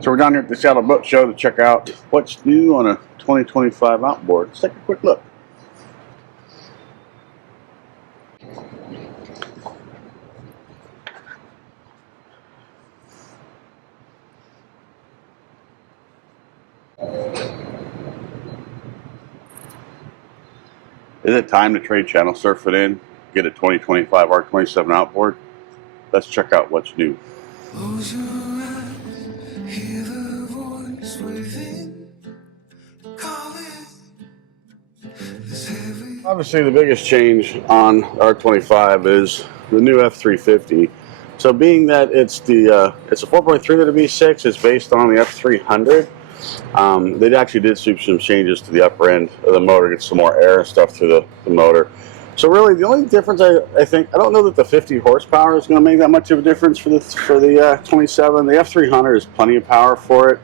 So we're down here at the Seattle Boat Show to check out what's new on a 2025 outboard. Let's take a quick look. Is it time to trade channel surf it in, get a 2025 R27 outboard? Let's check out what's new. Close your eyes, hear the voice within, calling. Obviously the biggest change on R25 is the new F350. So being that it's a 4.3 liter V6, it's based on the F300. They actually did some changes to the upper end of the motor, get some more air and stuff through the motor. So really, the only difference I think, I don't know that the 50 horsepower is going to make that much of a difference for the 27. The F300 is plenty of power for it.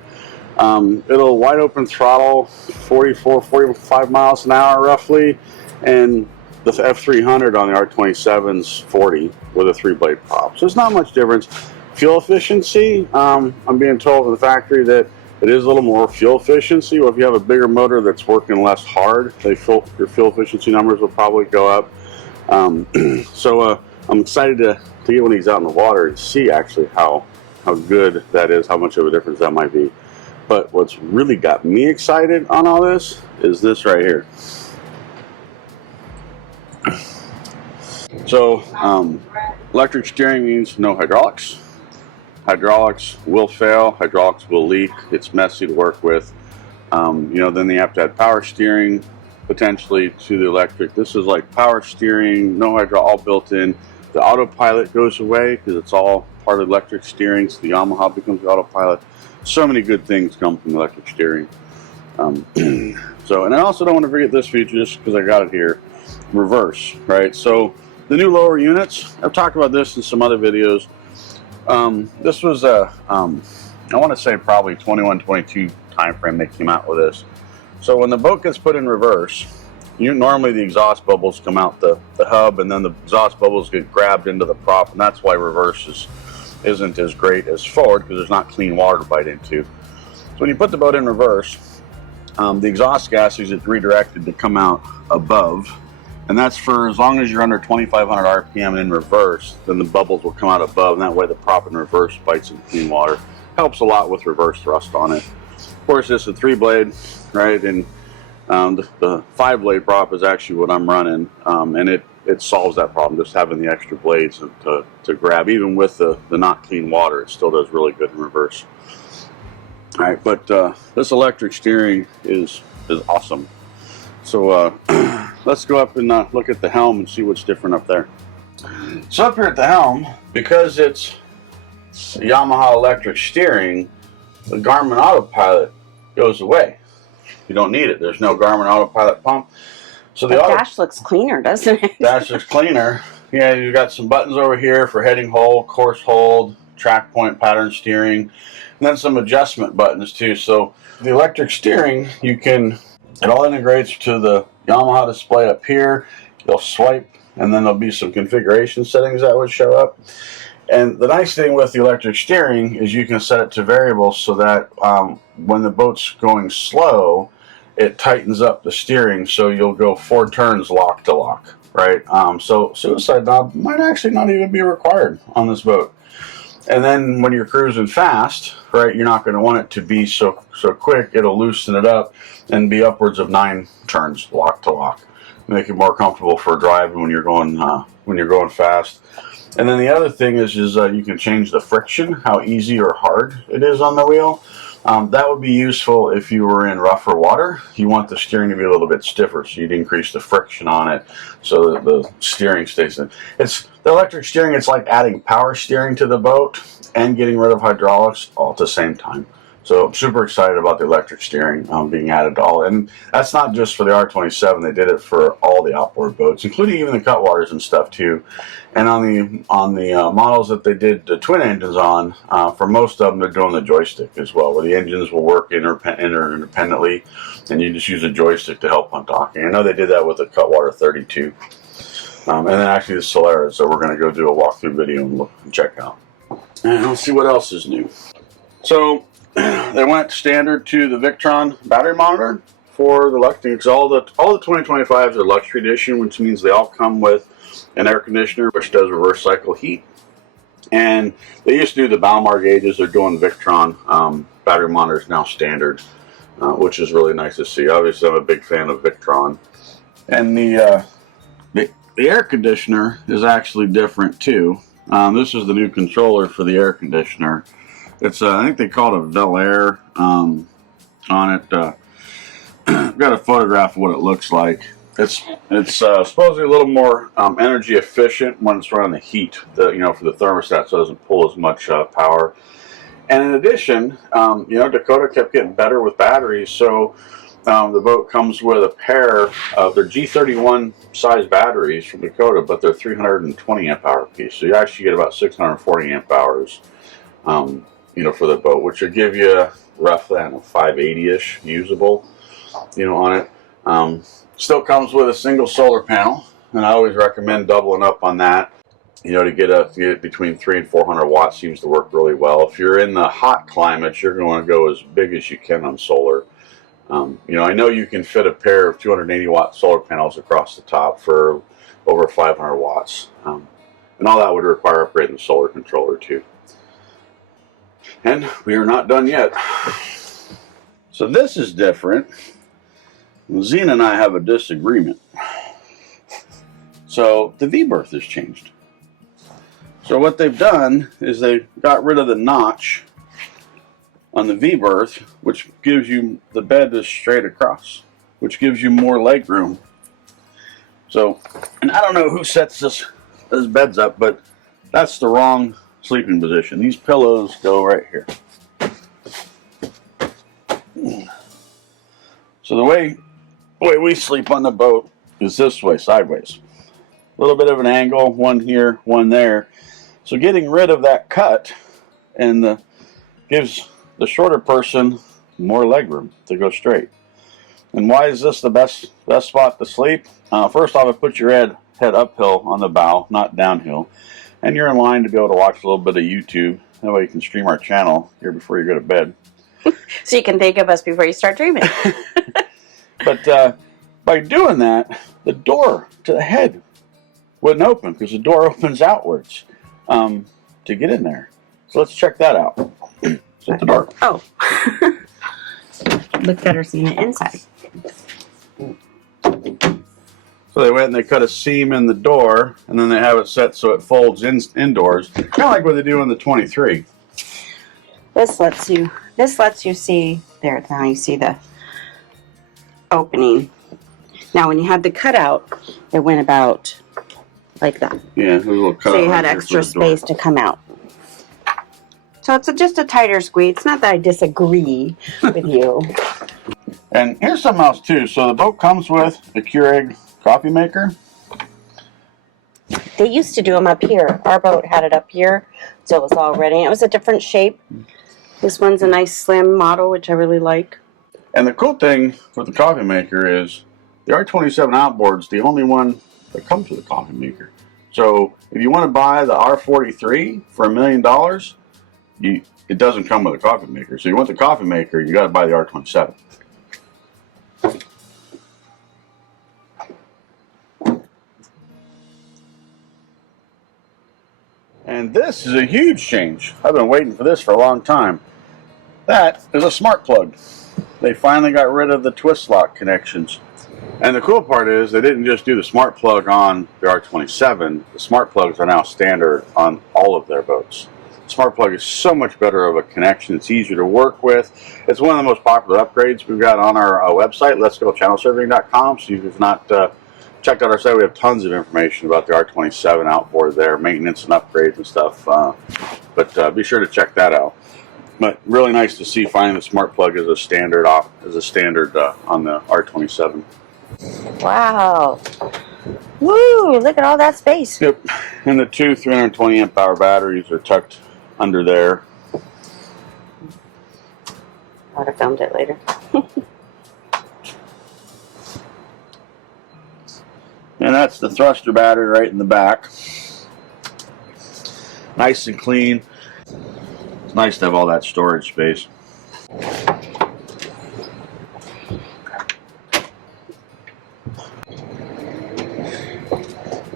It'll wide open throttle 45 miles an hour roughly, and the F300 on the R27's 40 with a 3-blade prop. So it's not much difference. Fuel efficiency, I'm being told from the factory that it is a little more fuel efficiency. Well, if you have a bigger motor that's working less hard, your fuel efficiency numbers will probably go up. So I'm excited to get one of these out in the water and see actually how good that is, how much of a difference that might be. But what's really got me excited on all this is this right here. So electric steering means no hydraulics. Hydraulics will fail, hydraulics will leak, it's messy to work with. Then you have to add power steering potentially to the electric. This is like power steering, no hydraulic, all built in. The autopilot goes away because it's all part of electric steering, so the Yamaha becomes the autopilot. So many good things come from electric steering. And I also don't want to forget this feature just because I got it here, reverse, right? So the new lower units, I've talked about this in some other videos. This was I want to say probably 21, 22 time frame they came out with this. So when the boat gets put in reverse, normally the exhaust bubbles come out the hub, and then the exhaust bubbles get grabbed into the prop, and that's why reverse isn't as great as forward, because there's not clean water to bite into. So when you put the boat in reverse, the exhaust gases get redirected to come out above. And that's for as long as you're under 2,500 RPM in reverse, then the bubbles will come out above, and that way the prop in reverse bites into clean water. Helps a lot with reverse thrust on it. Of course, this is a 3-blade, right? And the 5-blade prop is actually what I'm running, and it solves that problem, just having the extra blades to grab. Even with the not clean water, it still does really good in reverse. All right, but this electric steering is awesome. So let's go up and look at the helm and see what's different up there. So up here at the helm, because it's Yamaha electric steering, the Garmin autopilot goes away. You don't need it. There's no Garmin autopilot pump. So the dash looks cleaner, doesn't it? Dash looks cleaner. Yeah, you've got some buttons over here for heading hold, course hold, track point, pattern steering, and then some adjustment buttons too. So the electric steering, it all integrates to the Yamaha display up here. You'll swipe, and then there'll be some configuration settings that would show up. And the nice thing with the electric steering is you can set it to variable so that when the boat's going slow, it tightens up the steering, so you'll go 4 turns lock to lock, right? So suicide knob might actually not even be required on this boat. And then when you're cruising fast, right, you're not going to want it to be so quick. It'll loosen it up and be upwards of 9 turns lock to lock, make it more comfortable for driving when you're going fast. And then the other thing is you can change the friction, how easy or hard it is on the wheel. That would be useful if you were in rougher water. You want the steering to be a little bit stiffer, so you'd increase the friction on it so that the steering stays in. The electric steering, it's like adding power steering to the boat and getting rid of hydraulics all at the same time. So I'm super excited about the electric steering being added to all. And that's not just for the R27. They did it for all the outboard boats, including even the cutwaters and stuff too. And on the models that they did the twin engines on, for most of them, they're doing the joystick as well, where the engines will work independently, and you just use a joystick to help on docking. I know they did that with the Cutwater 32. And then actually the Solaris, so we're going to go do a walkthrough video and look and check out. And let's see what else is new. So they went standard to the Victron battery monitor for the luxury, because all the 2025s are luxury edition, which means they all come with an air conditioner which does reverse cycle heat. And they used to do the Balmar gauges. They're doing Victron battery monitors now standard, which is really nice to see. Obviously, I'm a big fan of Victron. And the air conditioner is actually different too. This is the new controller for the air conditioner. It's I think they call it a Bel Air on it. I've got a photograph of what it looks like. It's supposedly a little more energy efficient when it's running the heat, for the thermostat, so it doesn't pull as much power. And in addition, Dakota kept getting better with batteries, so the boat comes with a pair of their G31 size batteries from Dakota, but they're 320 amp hour piece. So you actually get about 640 amp hours, for the boat, which will give you roughly 580-ish usable, on it. Still comes with a single solar panel, and I always recommend doubling up on that. To get between 300 and 400 watts seems to work really well. If you're in the hot climates, you're going to go as big as you can on solar. I know you can fit a pair of 280 watt solar panels across the top for over 500 watts. And all that would require upgrading the solar controller too. And we are not done yet. So this is different. Zena and I have a disagreement. So the V-berth has changed. So what they've done is they got rid of the notch on the V-berth, which gives you, the bed is straight across, which gives you more leg room. So, and I don't know who sets this beds up, but that's the wrong sleeping position. These pillows go right here. So the way we sleep on the boat is this way, sideways. A little bit of an angle, one here, one there. So getting rid of that cut and gives the shorter person more leg room to go straight. And why is this the best spot to sleep? First off, it puts your head uphill on the bow, not downhill. And you're in line to be able to watch a little bit of YouTube. That way you can stream our channel here before you go to bed. So you can think of us before you start dreaming. But by doing that, the door to the head wouldn't open because the door opens outwards to get in there. So let's check that out. Shut the door. Oh. Look better seeing the inside. So they went and they cut a seam in the door, and then they have it set so it folds indoors, kind of like what they do in the 23. This lets you see there. Now you see the opening. Now when you had the cutout, it went about like that. Yeah, there's a little cutout. So you had extra space to come out. So it's just a tighter squeeze. It's not that I disagree with you. And here's something else too. So the boat comes with a Keurig coffee maker. They used to do them up here. Our boat had it up here, so it was all ready. It was a different shape. This one's a nice slim model, which I really like. And the cool thing with the coffee maker is the R27 Outboard's the only one that comes with a coffee maker. So if you want to buy the R43 for $1 million, it doesn't come with a coffee maker. So you want the coffee maker, you got to buy the R27. And this is a huge change. I've been waiting for this for a long time. That is a smart plug. They finally got rid of the twist lock connections. And the cool part is they didn't just do the smart plug on the R27. The smart plugs are now standard on all of their boats. The smart plug is so much better of a connection. It's easier to work with. It's one of the most popular upgrades we've got on our website, letsgochannelsurveying.com. So if you've not checked out our site, we have tons of information about the R27 Outboard there, maintenance and upgrades and stuff. But be sure to check that out. But really nice to see finding the smart plug as a standard on the R27. Wow. Woo, look at all that space. Yep. And the two 320 amp hour batteries are tucked under there. I would have filmed it later. And that's the thruster battery right in the back. Nice and clean. It's nice to have all that storage space. And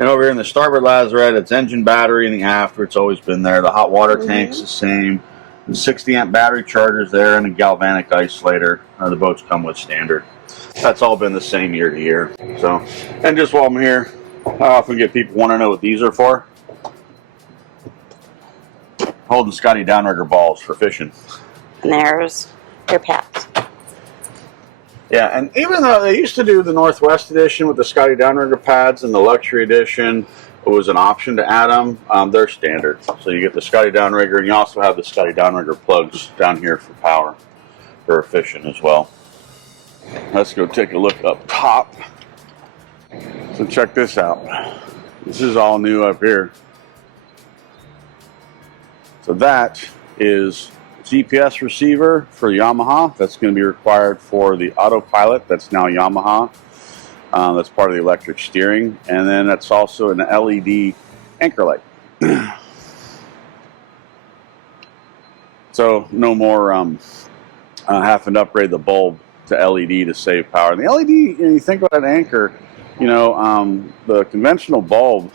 over here in the starboard lazarette, it's engine battery in the after. It's always been there. The hot water tank's the same. The 60 amp battery charger's there, and a galvanic isolator. The boats come with standard. That's all been the same year to year. So, and just while I'm here, I often get people want to know what these are for. Holding Scotty downrigger balls for fishing. And there's your pads. Yeah, and even though they used to do the Northwest edition with the Scotty downrigger pads and the luxury edition, it was an option to add them. They're standard. So you get the Scotty downrigger, and you also have the Scotty downrigger plugs down here for power for fishing as well. Let's go take a look up top. So check this out. This is all new up here. So that is GPS receiver for Yamaha. That's going to be required for the autopilot. That's now Yamaha. That's part of the electric steering. And then that's also an LED anchor light. So no more having to upgrade the bulb to LED to save power. And the LED, you think about an anchor, the conventional bulb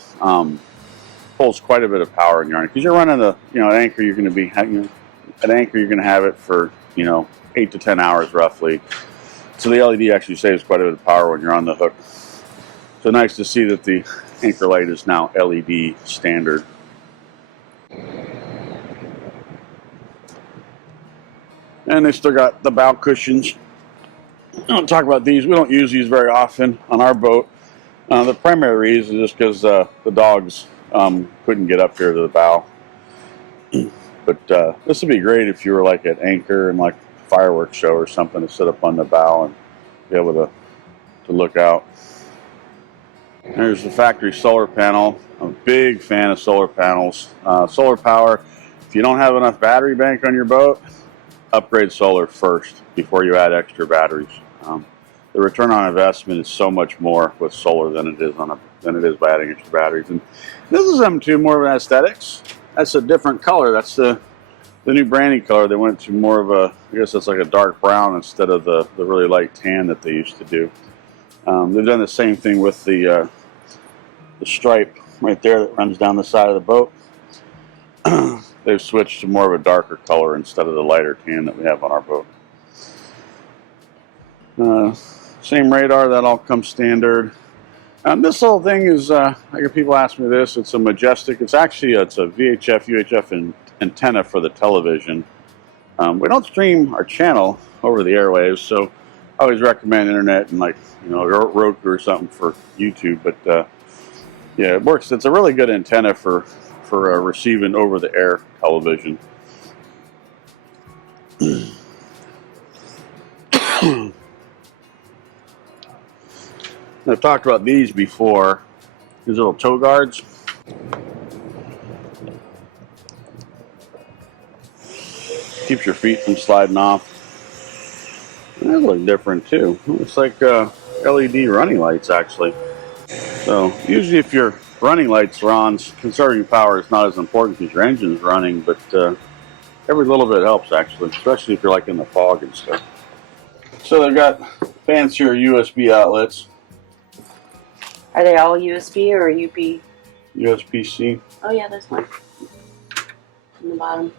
pulls quite a bit of power in your anchor. Because you're running an anchor, you're going to be an anchor, you're going to have it for 8 to 10 hours roughly. So the LED actually saves quite a bit of power when you're on the hook. So nice to see that the anchor light is now LED standard. And they still got the bow cushions. I don't talk about these. We don't use these very often on our boat. The primary reason is just because the dogs couldn't get up here to the bow. But this would be great if you were like at anchor and like a fireworks show or something, to sit up on the bow and be able to look out. There's the factory solar panel. I'm a big fan of solar panels. Solar power, if you don't have enough battery bank on your boat, upgrade solar first before you add extra batteries. The return on investment is so much more with solar than it is by adding extra batteries. And this is something too, more of an aesthetics. That's a different color. That's the new branding color. They went to more of a, I guess that's like a dark brown instead of the really light tan that they used to do. They've done the same thing with the stripe right there that runs down the side of the boat. They've switched to more of a darker color instead of the lighter tan that we have on our boat. Same radar, that all comes standard. This whole thing is, I get people ask me this, it's a Majestic, it's a VHF, UHF antenna for the television. We don't stream our channel over the airwaves, so I always recommend internet and Roku or something for YouTube, but yeah, it works. It's a really good antenna for receiving over-the-air television. I've talked about these before. These little toe guards. Keeps your feet from sliding off. And they look different too. It's like LED running lights actually. So usually if your running lights are on, conserving power is not as important because your engine's running, but every little bit helps actually, especially if you're like in the fog and stuff. So they've got fancier USB outlets. Are they all USB or UP? USB-C. Oh yeah, there's one in the bottom.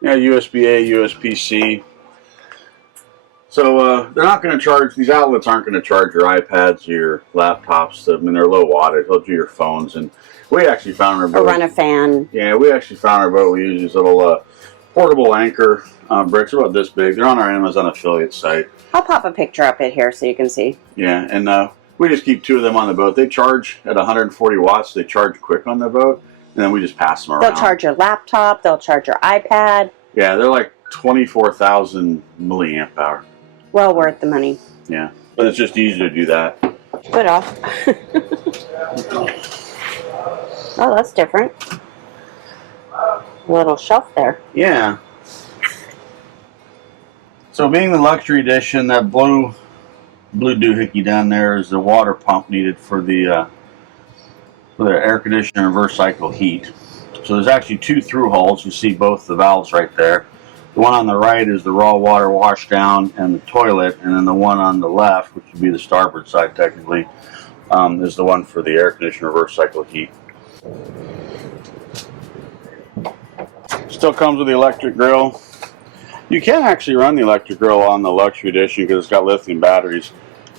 Yeah, USB-A, USB-C. So they're not going to charge, these outlets aren't going to charge your iPads or your laptops. I mean, they're low wattage. They'll do your phones. And we actually found our boat. Or run a fan. Yeah, we actually found our boat. We use these little portable anchor bricks. They're about this big. They're on our Amazon affiliate site. I'll pop a picture up it here so you can see. Yeah, and we just keep 2 of them on the boat. They charge at 140 watts. They charge quick on the boat, and then we just pass them around. They'll charge your laptop. They'll charge your iPad. Yeah, they're like 24,000 milliamp hour. Well worth the money. Yeah, but it's just easy to do that. Put off. Oh, that's different. A little shelf there. Yeah. So being the luxury edition, that blue doohickey down there is the water pump needed for the air conditioner and reverse cycle heat. So there's actually 2 through holes. You see both the valves right there. The one on the right is the raw water wash down and the toilet, and then the one on the left, which would be the starboard side technically, is the one for the air conditioner reverse cycle heat. Still comes with the electric grill. You can actually run the electric grill on the luxury edition because it's got lithium batteries.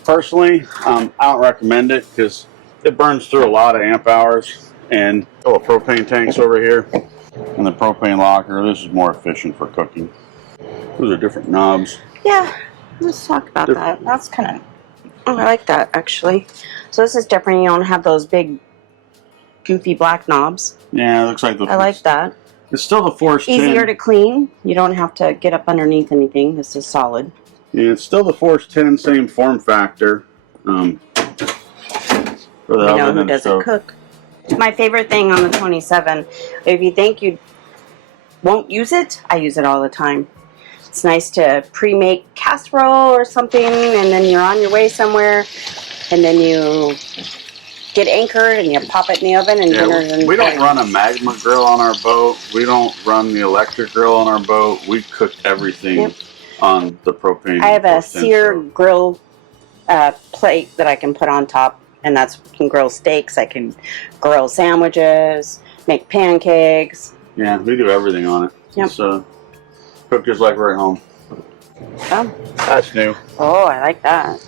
Personally, I don't recommend it because it burns through a lot of amp hours. And propane tanks over here and the propane locker. This is more efficient for cooking. Those are different knobs. Yeah, let's talk about that. That's kind of, I like that actually. So this is different. You don't have those big goofy black knobs. Yeah, it looks like I like that. It's still the Force 10. Easier to clean. You don't have to get up underneath anything. This is solid. Yeah, it's still the Force 10, same form factor. For the I know who doesn't cook. My favorite thing on the 27, if you think you won't use it, I use it all the time. It's nice to pre-make casserole or something, and then you're on your way somewhere, and then you get anchored and you pop it in the oven and dinner's in. We don't run a magma grill on our boat. We don't run the electric grill on our boat. We cook everything on the propane. I have a sear grill plate that I can put on top, and I can grill steaks. I can grill sandwiches, make pancakes. Yeah, we do everything on it. Yep. It's cook just like we're at home. Oh. That's new. Oh, I like that.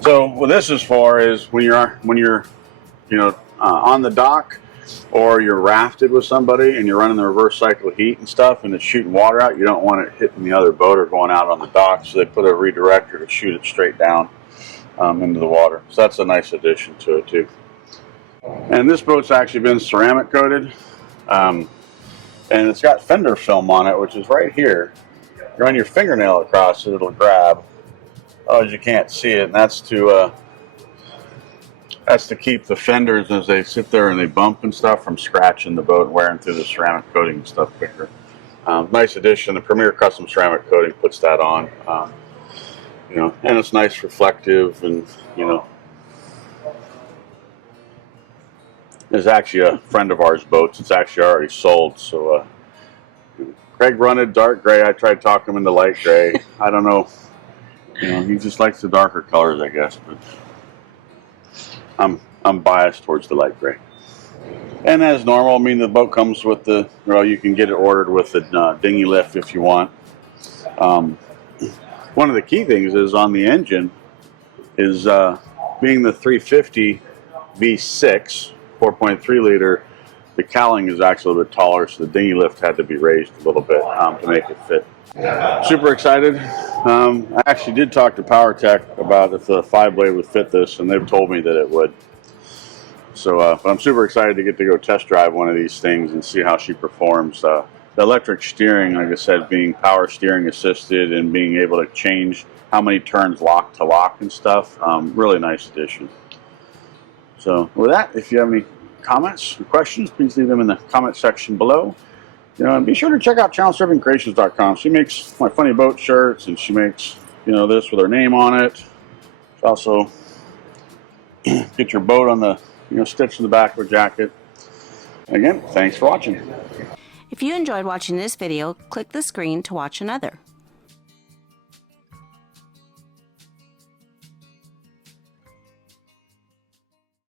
So what this is for is when you're on the dock, or you're rafted with somebody and you're running the reverse cycle heat and stuff, and it's shooting water out. You don't want it hitting the other boat or going out on the dock, so they put a redirector to shoot it straight down into the water. So that's a nice addition to it too. And this boat's actually been ceramic coated, and it's got fender film on it, which is right here. You run your fingernail across it, it'll grab. Oh, you can't see it, and that's to keep the fenders as they sit there and they bump and stuff from scratching the boat and wearing through the ceramic coating and stuff quicker. Nice addition. The Premier Custom Ceramic Coating puts that on. And it's nice, reflective, and it's actually a friend of ours' boats. It's actually already sold. So Craig runted dark gray. I tried talking him into light gray. I don't know. He just likes the darker colors, I guess. But I'm biased towards the light gray. And as normal, I mean, the boat comes with you can get it ordered with the dinghy lift if you want. One of the key things is on the engine is being the 350 V6, 4.3 liter, the cowling is actually a little bit taller, so the dinghy lift had to be raised a little bit to make it fit. Super excited. I actually did talk to PowerTech about if the 5-blade would fit this, and they've told me that it would. So but I'm super excited to get to go test drive one of these things and see how she performs. The electric steering, like I said, being power steering assisted and being able to change how many turns lock to lock and stuff, really nice addition. So with that, if you have any comments or questions, please leave them in the comment section below. And be sure to check out channelsurfingcreations.com. She makes my funny boat shirts, and she makes this with her name on it. She also get your boat on the stitch in the back of a jacket. Again, thanks for watching. If you enjoyed watching this video, click the screen to watch another.